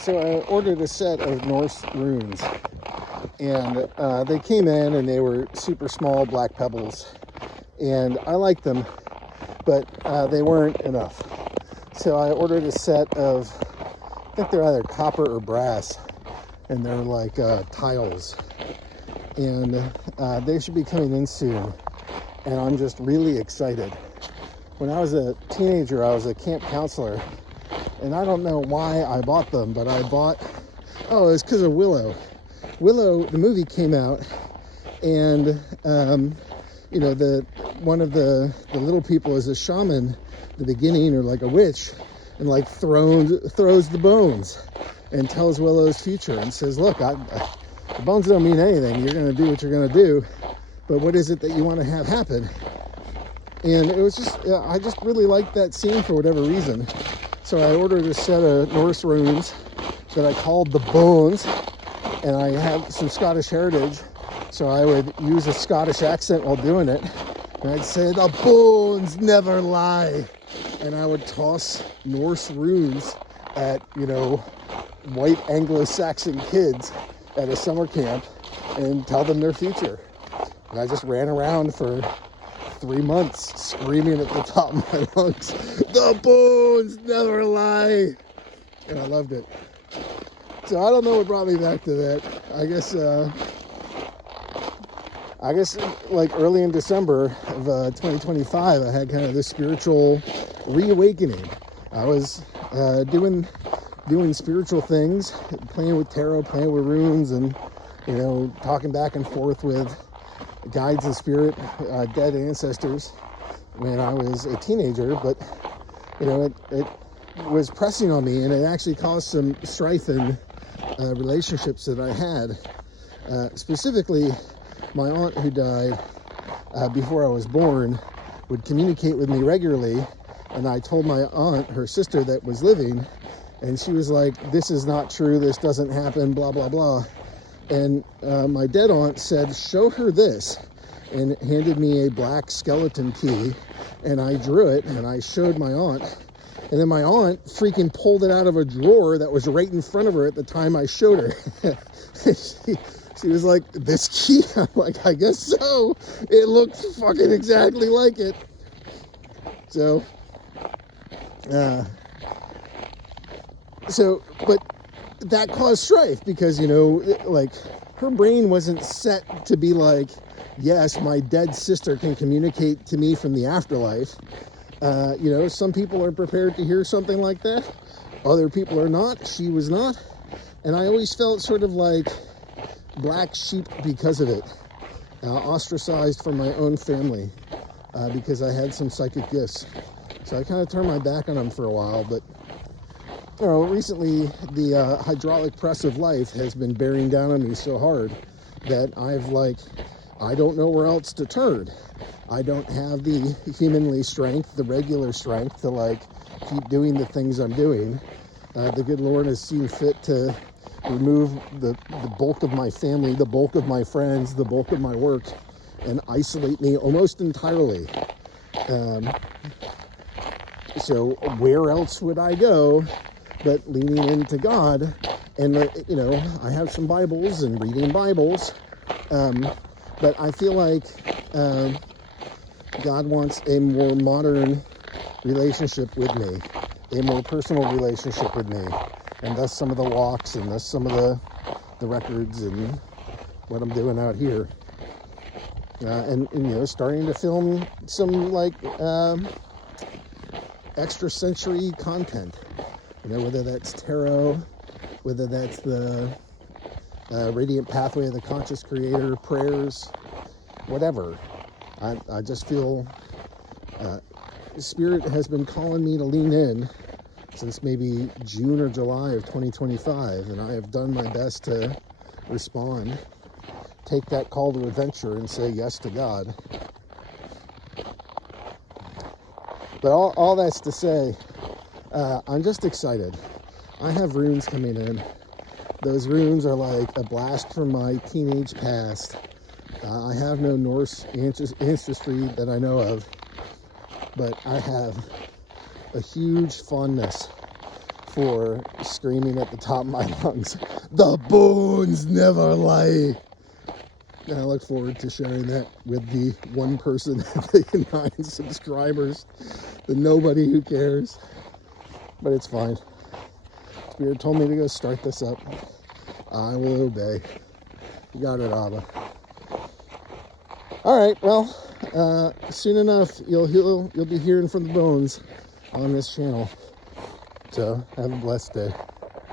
So I ordered a set of Norse runes, and they came in and they were super small black pebbles, and I liked them, but they weren't enough. So I ordered a set of, I think they're either copper or brass, and they're like tiles, and they should be coming in soon, and I'm just really excited. When I was a teenager, I was a camp counselor, and I don't know why I bought them, but it was because of Willow. Willow, the movie came out, and one of the little people is a shaman at the beginning, or like a witch, and like throws the bones and tells Willow's future and says, look, the bones don't mean anything. You're going to do what you're going to do, but what is it that you want to have happen? And it was just, I just really liked that scene for whatever reason. So I ordered a set of Norse runes that I called the Bones, and I have some Scottish heritage, so I would use a Scottish accent while doing it, and I'd say, the bones never lie, and I would toss Norse runes at, white Anglo-Saxon kids at a summer camp and tell them their future. And I just ran around for 3 months screaming at the top of my lungs, the bones never lie, and I loved it. So I don't know what brought me back to that. I guess like early in December of 2025, I had kind of this spiritual reawakening. I was doing spiritual things, playing with tarot, playing with runes, and talking back and forth with guides and spirit, dead ancestors when I was a teenager, but it was pressing on me, and it actually caused some strife in relationships that I had. Specifically, my aunt, who died before I was born, would communicate with me regularly, and I told my aunt, her sister that was living, and she was like, this is not true, this doesn't happen, blah blah blah. And my dead aunt said, show her this, and handed me a black skeleton key, and I drew it, and I showed my aunt, and then my aunt freaking pulled it out of a drawer that was right in front of her at the time I showed her. She was like, this key? I'm like, I guess so. It looked fucking exactly like it. So, but that caused strife because, like, her brain wasn't set to be like, yes, my dead sister can communicate to me from the afterlife. Some people are prepared to hear something like that. Other people are not. She was not. And I always felt sort of like black sheep because of it. Ostracized from my own family because I had some psychic gifts. So I kind of turned my back on them for a while, but recently the hydraulic press of life has been bearing down on me so hard that I don't know where else to turn. I don't have the humanly strength, the regular strength to keep doing the things I'm doing. The good Lord has seen fit to remove the bulk of my family, the bulk of my friends, the bulk of my work, and isolate me almost entirely. So where else would I go but leaning into God? And, I have some Bibles and reading Bibles, but I feel like God wants a more modern relationship with me, a more personal relationship with me, and thus some of the walks, and thus some of the records and what I'm doing out here. And starting to film some extrasensory content, whether that's tarot, whether that's the radiant pathway of the conscious creator, prayers, whatever. I just feel Spirit has been calling me to lean in since maybe June or July of 2025, and I have done my best to respond, take that call to adventure, and say yes to God. But all that's to say, I'm just excited. I have runes coming in. Those runes are like a blast from my teenage past. I have no Norse ancestry that I know of, but I have a huge fondness for screaming at the top of my lungs, "The bones never lie." And I look forward to sharing that with the one person at the 9 subscribers, the nobody who cares. But it's fine. Spirit told me to go start this up. I will obey. You got it, Abba. All right, well, soon enough, you'll be hearing from the bones on this channel. So have a blessed day.